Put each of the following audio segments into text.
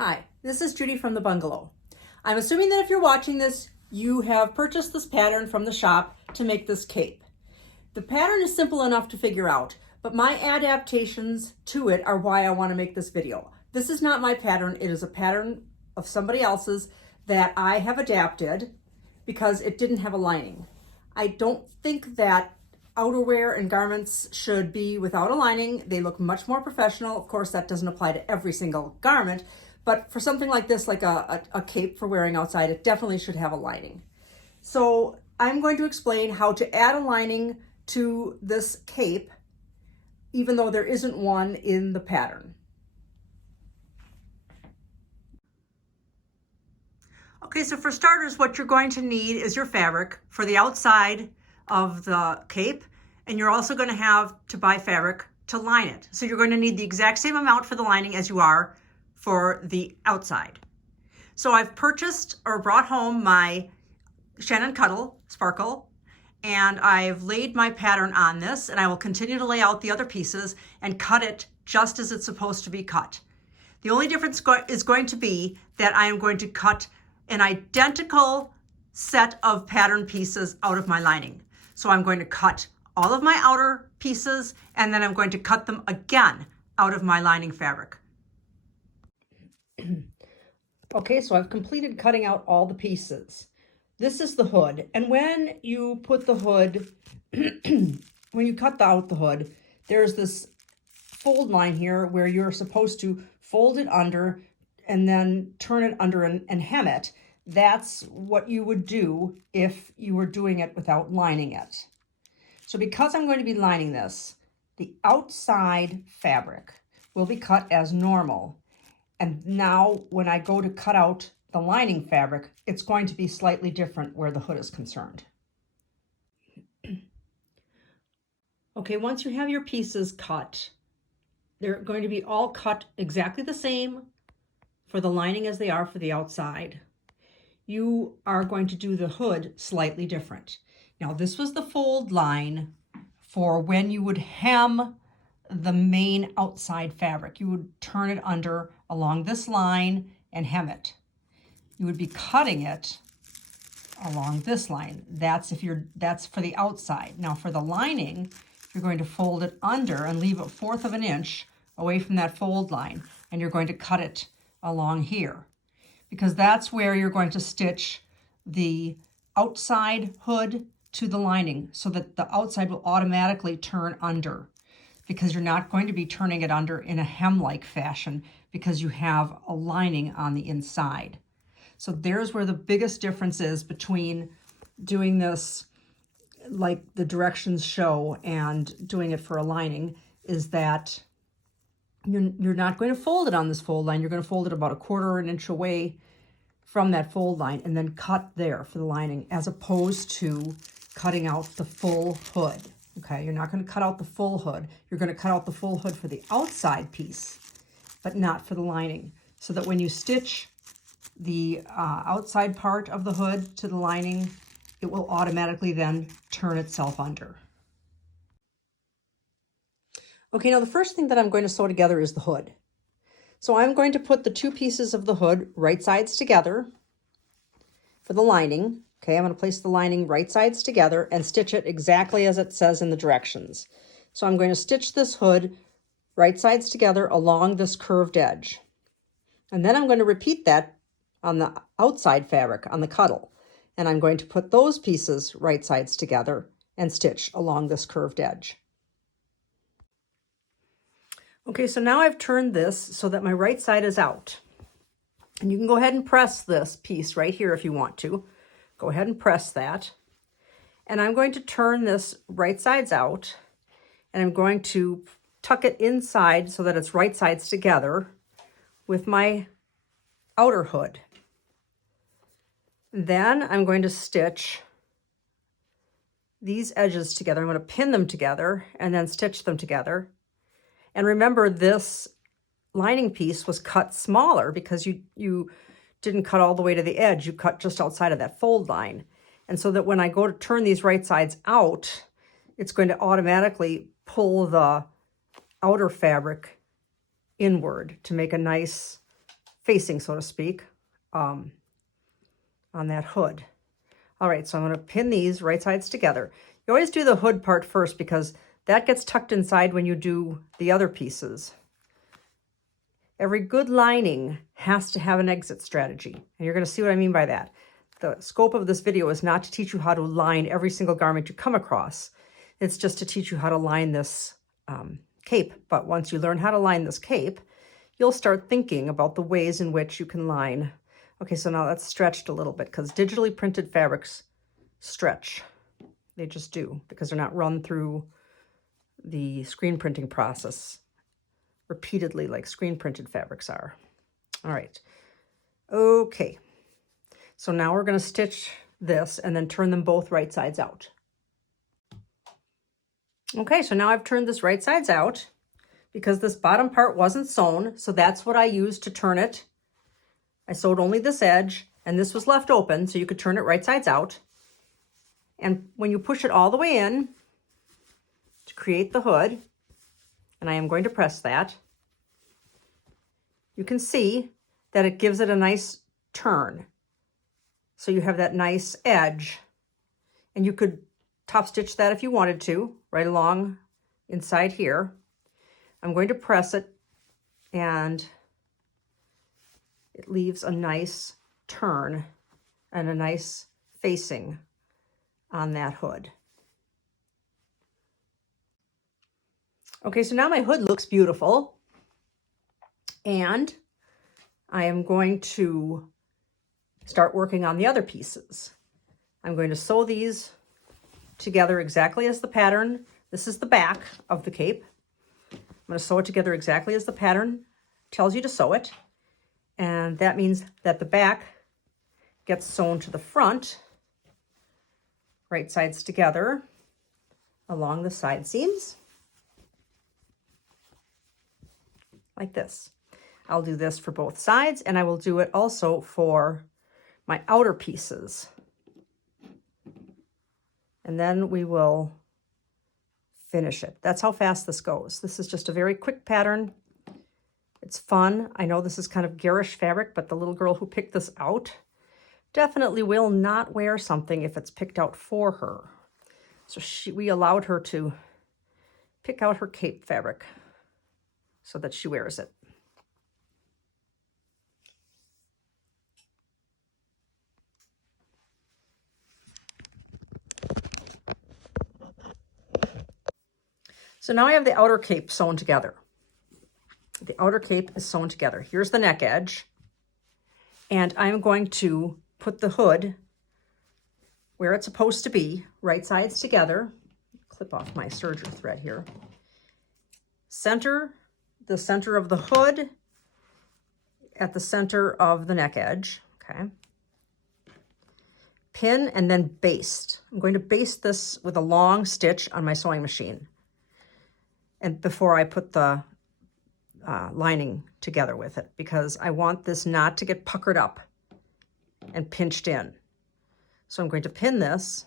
Hi, this is Judy from the Bungalow. I'm assuming that if you're watching this, you have purchased this pattern from the shop to make this cape. The pattern is simple enough to figure out, but my adaptations to it are why I want to make this video. This is not my pattern. It is a pattern of somebody else's that I have adapted because it didn't have a lining. I don't think that outerwear and garments should be without a lining. They look much more professional. Of course, that doesn't apply to every single garment, but for something like this, like a cape for wearing outside, it definitely should have a lining. So I'm going to explain how to add a lining to this cape, even though there isn't one in the pattern. Okay, so for starters, what you're going to need is your fabric for the outside of the cape, and you're also going to have to buy fabric to line it. So you're going to need the exact same amount for the lining as you are for the outside. So I've purchased or brought home my Shannon Cuddle Sparkle, and I've laid my pattern on this, and I will continue to lay out the other pieces and cut it just as it's supposed to be cut. The only difference is going to be that I am going to cut an identical set of pattern pieces out of my lining. So I'm going to cut all of my outer pieces, and then I'm going to cut them again out of my lining fabric. Okay, so I've completed cutting out all the pieces. This is the hood, and when you put the hood, when you cut out the hood, there's this fold line here where you're supposed to fold it under and then turn it under and hem it. That's what you would do if you were doing it without lining it. So because I'm going to be lining this, the outside fabric will be cut as normal. And now when I go to cut out the lining fabric, it's going to be slightly different where the hood is concerned. Okay, once you have your pieces cut, they're going to be all cut exactly the same for the lining as they are for the outside. You are going to do the hood slightly different. Now, this was the fold line for when you would hem the main outside fabric. You would turn it under along this line and hem it. You would be cutting it along this line. That's for the outside. Now for the lining, you're going to fold it under and leave 1/4 of an inch away from that fold line, and you're going to cut it along here, because that's where you're going to stitch the outside hood to the lining, so that the outside will automatically turn under, because you're not going to be turning it under in a hem-like fashion because you have a lining on the inside. So there's where the biggest difference is between doing this like the directions show and doing it for a lining, is that you're not going to fold it on this fold line. You're going to fold it about 1/4 inch away from that fold line and then cut there for the lining, as opposed to cutting out the full hood. Okay, you're not going to cut out the full hood. You're going to cut out the full hood for the outside piece, but not for the lining, so that when you stitch the outside part of the hood to the lining, it will automatically then turn itself under. Okay, now the first thing that I'm going to sew together is the hood. So I'm going to put the two pieces of the hood right sides together for the lining. Okay, I'm going to place the lining right sides together and stitch it exactly as it says in the directions. So I'm going to stitch this hood right sides together along this curved edge. And then I'm going to repeat that on the outside fabric, on the cuddle. And I'm going to put those pieces right sides together and stitch along this curved edge. Okay, so now I've turned this so that my right side is out. And you can go ahead and press this piece right here if you want to. Go ahead and press that. And I'm going to turn this right sides out, and I'm going to tuck it inside so that it's right sides together with my outer hood. Then I'm going to stitch these edges together. I'm going to pin them together and then stitch them together. And remember, this lining piece was cut smaller because you didn't cut all the way to the edge. You cut just outside of that fold line. And so that when I go to turn these right sides out, it's going to automatically pull the outer fabric inward to make a nice facing, so to speak, on that hood. All right, so I'm going to pin these right sides together. You always do the hood part first because that gets tucked inside when you do the other pieces. Every good lining has to have an exit strategy, and you're going to see what I mean by that. The scope of this video is not to teach you how to line every single garment you come across. It's just to teach you how to line this cape. But once you learn how to line this cape, you'll start thinking about the ways in which you can line. Okay, so now that's stretched a little bit because digitally printed fabrics stretch. They just do because they're not run through the screen printing process repeatedly like screen printed fabrics are. All right. Okay. So now we're going to stitch this and then turn them both right sides out. Okay, so now I've turned this right sides out because this bottom part wasn't sewn, so that's what I used to turn it. I sewed only this edge, and this was left open, so you could turn it right sides out. And when you push it all the way in to create the hood, and I am going to press that, you can see that it gives it a nice turn. So you have that nice edge, and you could top stitch that if you wanted to, right along inside here. I'm going to press it, and it leaves a nice turn and a nice facing on that hood. Okay, so now my hood looks beautiful, and I am going to start working on the other pieces. I'm going to sew these together exactly as the pattern. This is the back of the cape. I'm going to sew it together exactly as the pattern tells you to sew it. And that means that the back gets sewn to the front, right sides together along the side seams, like this. I'll do this for both sides, and I will do it also for my outer pieces. And then we will finish it. That's how fast this goes. This is just a very quick pattern. It's fun. I know this is kind of garish fabric, but the little girl who picked this out definitely will not wear something if it's picked out for her. So we allowed her to pick out her cape fabric so that she wears it. So now I have the outer cape sewn together. The outer cape is sewn together. Here's the neck edge. And I'm going to put the hood where it's supposed to be, right sides together. Clip off my serger thread here. Center the center of the hood at the center of the neck edge, okay? Pin and then baste. I'm going to baste this with a long stitch on my sewing machine, and before I put the lining together with it, because I want this not to get puckered up and pinched in. So I'm going to pin this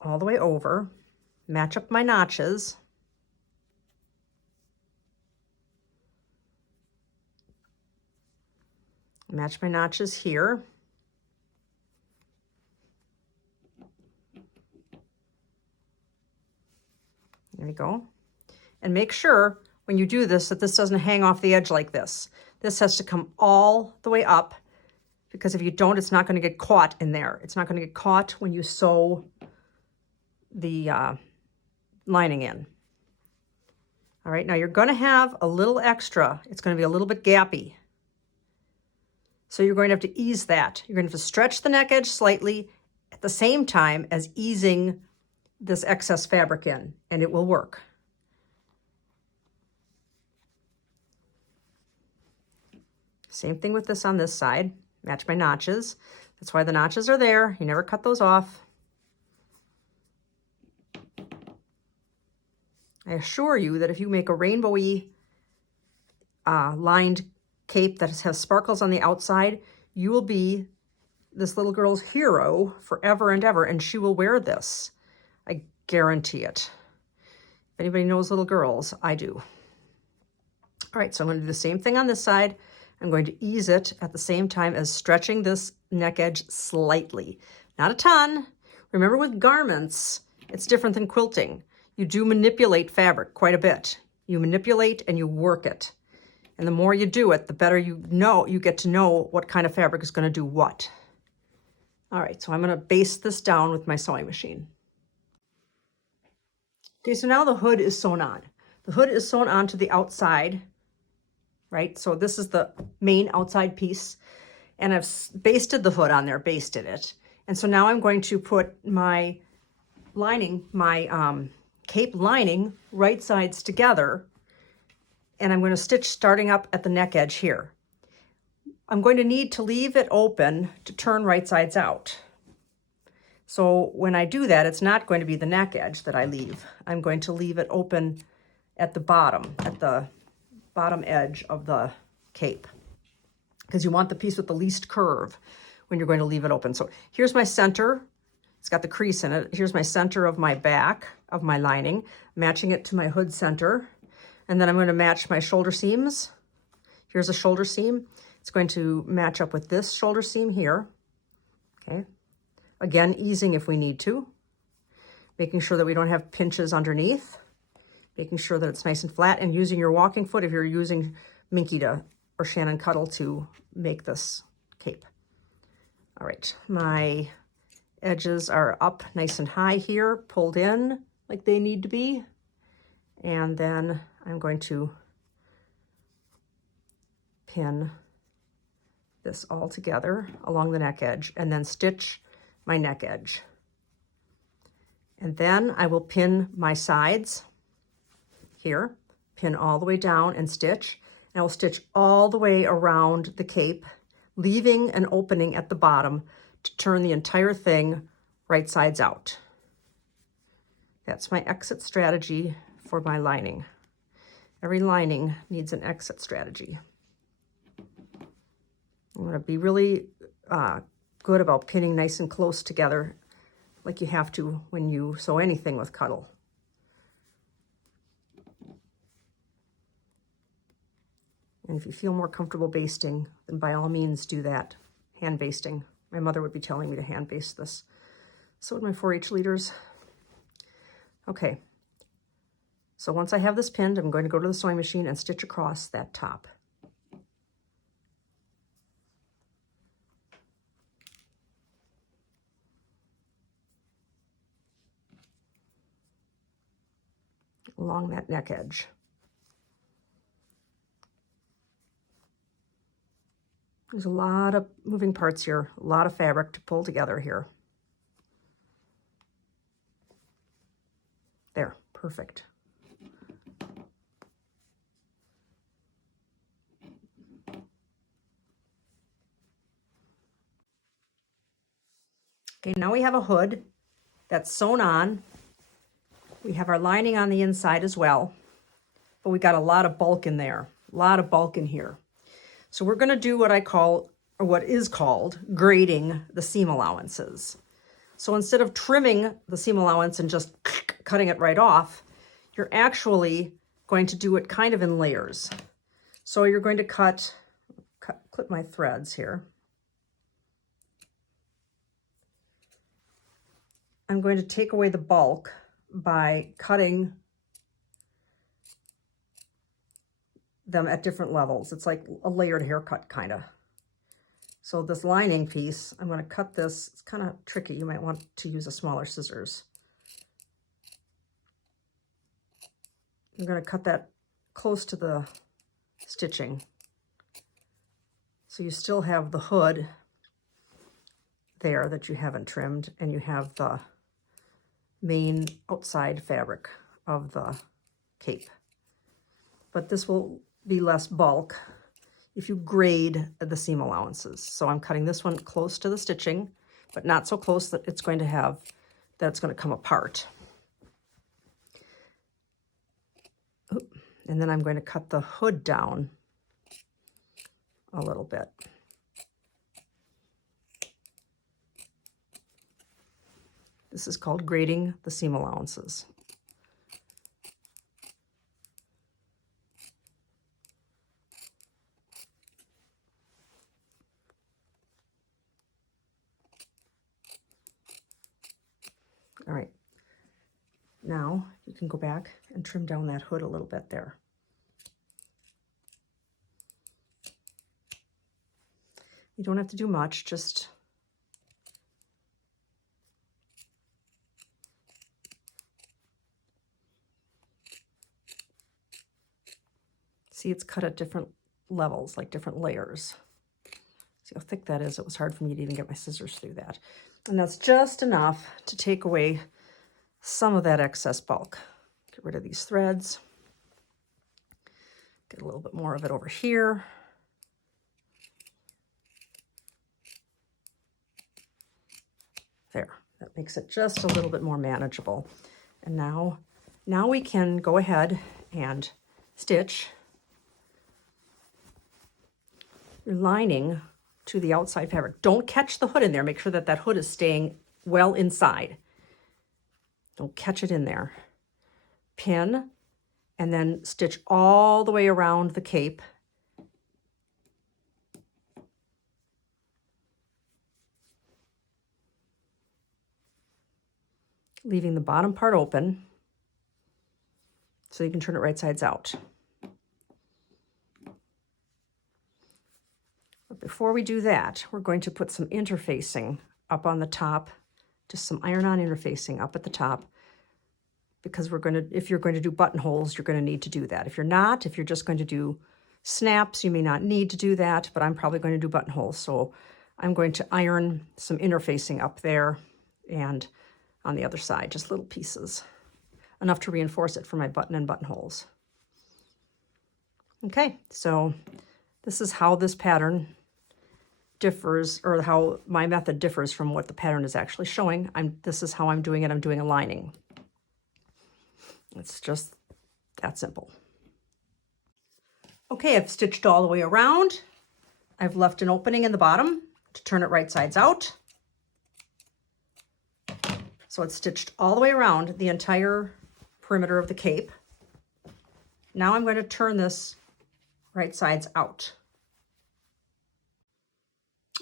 all the way over, match up my notches, match my notches here. There we go. And make sure when you do this that this doesn't hang off the edge like this. This has to come all the way up, because if you don't, it's not going to get caught in there. It's not going to get caught when you sew the lining in. All right, now you're going to have a little extra. It's going to be a little bit gappy. So you're going to have to ease that. You're going to have to stretch the neck edge slightly at the same time as easing this excess fabric in, and it will work. Same thing with this on this side. Match my notches. That's why the notches are there. You never cut those off. I assure you that if you make a rainbowy lined cape that has sparkles on the outside, you will be this little girl's hero forever and ever, and she will wear this. I guarantee it. If anybody knows little girls, I do. All right, so I'm going to do the same thing on this side. I'm going to ease it at the same time as stretching this neck edge slightly. Not a ton. Remember, with garments, it's different than quilting. You do manipulate fabric quite a bit. You manipulate and you work it. And the more you do it, the better you get to know what kind of fabric is going to do what. All right, so I'm going to baste this down with my sewing machine. Okay, so now the hood is sewn on. The hood is sewn on to the outside, right? So this is the main outside piece. And I've basted the hood on there, basted it. And so now I'm going to put my lining, my cape lining, right sides together. And I'm going to stitch starting up at the neck edge here. I'm going to need to leave it open to turn right sides out. So when I do that, it's not going to be the neck edge that I leave. I'm going to leave it open at the bottom edge of the cape, because you want the piece with the least curve when you're going to leave it open. So here's my center. It's got the crease in it. Here's my center of my back of my lining, matching it to my hood center. And then I'm going to match my shoulder seams. Here's a shoulder seam. It's going to match up with this shoulder seam here. Okay. Again, easing if we need to. Making sure that we don't have pinches underneath. Making sure that it's nice and flat, and using your walking foot if you're using Minky or Shannon Cuddle to make this cape. All right, my edges are up nice and high here, pulled in like they need to be. And then I'm going to pin this all together along the neck edge and then stitch my neck edge. And then I will pin my sides here, pin all the way down and stitch. And I will stitch all the way around the cape, leaving an opening at the bottom to turn the entire thing right sides out. That's my exit strategy for my lining. Every lining needs an exit strategy. I'm going to be really good about pinning nice and close together, like you have to when you sew anything with Cuddle. And if you feel more comfortable basting, then by all means do that. Hand basting. My mother would be telling me to hand baste this. So would my 4-H leaders. Okay. So once I have this pinned, I'm going to go to the sewing machine and stitch across that top. Along that neck edge. There's a lot of moving parts here, a lot of fabric to pull together here. There, perfect. Okay, now we have a hood that's sewn on. We have our lining on the inside as well, but we got a lot of bulk in there, a lot of bulk in here. So we're going to do what I call, or what is called, grading the seam allowances. So instead of trimming the seam allowance and just cutting it right off, you're actually going to do it kind of in layers. So you're going to clip my threads here. I'm going to take away the bulk by cutting them at different levels. It's like a layered haircut, kind of. So this lining piece, I'm going to cut this. It's kind of tricky. You might want to use a smaller scissors. I'm going to cut that close to the stitching. So you still have the hood there that you haven't trimmed, and you have the main outside fabric of the cape. But this will be less bulk if you grade the seam allowances. So I'm cutting this one close to the stitching, but not so close that it's going to come apart. And then I'm going to cut the hood down a little bit. This is called grading the seam allowances. Now you can go back and trim down that hood a little bit there. You don't have to do much, just see it's cut at different levels, like different layers. See how thick that is? It was hard for me to even get my scissors through that. And that's just enough to take away some of that excess bulk. Get rid of these threads. Get a little bit more of it over here. There, that makes it just a little bit more manageable. And now we can go ahead and stitch your lining to the outside fabric. Don't catch the hood in there. Make sure that that hood is staying well inside. Don't catch it in there. Pin, and then stitch all the way around the cape. Leaving the bottom part open so you can turn it right sides out. But before we do that, we're going to put some interfacing up on the top, just some iron-on interfacing up at the top, because if you're going to do buttonholes, you're going to need to do that. If you're not, if you're just going to do snaps, you may not need to do that, but I'm probably going to do buttonholes. So I'm going to iron some interfacing up there and on the other side, just little pieces, enough to reinforce it for my button and buttonholes. Okay, so this is how this pattern differs, or how my method differs from what the pattern is actually showing. This is how I'm doing it. I'm doing a lining. It's just that simple. Okay, I've stitched all the way around. I've left an opening in the bottom to turn it right sides out. So it's stitched all the way around the entire perimeter of the cape. Now I'm going to turn this right sides out.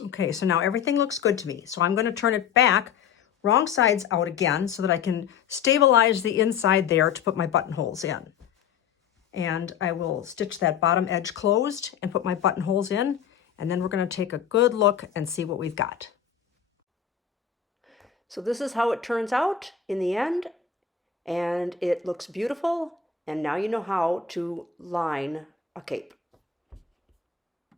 Okay, so now everything looks good to me. So I'm going to turn it back, wrong sides out again, so that I can stabilize the inside there to put my buttonholes in. And I will stitch that bottom edge closed and put my buttonholes in, and then we're going to take a good look and see what we've got. So this is how it turns out in the end, and it looks beautiful, and now you know how to line a cape.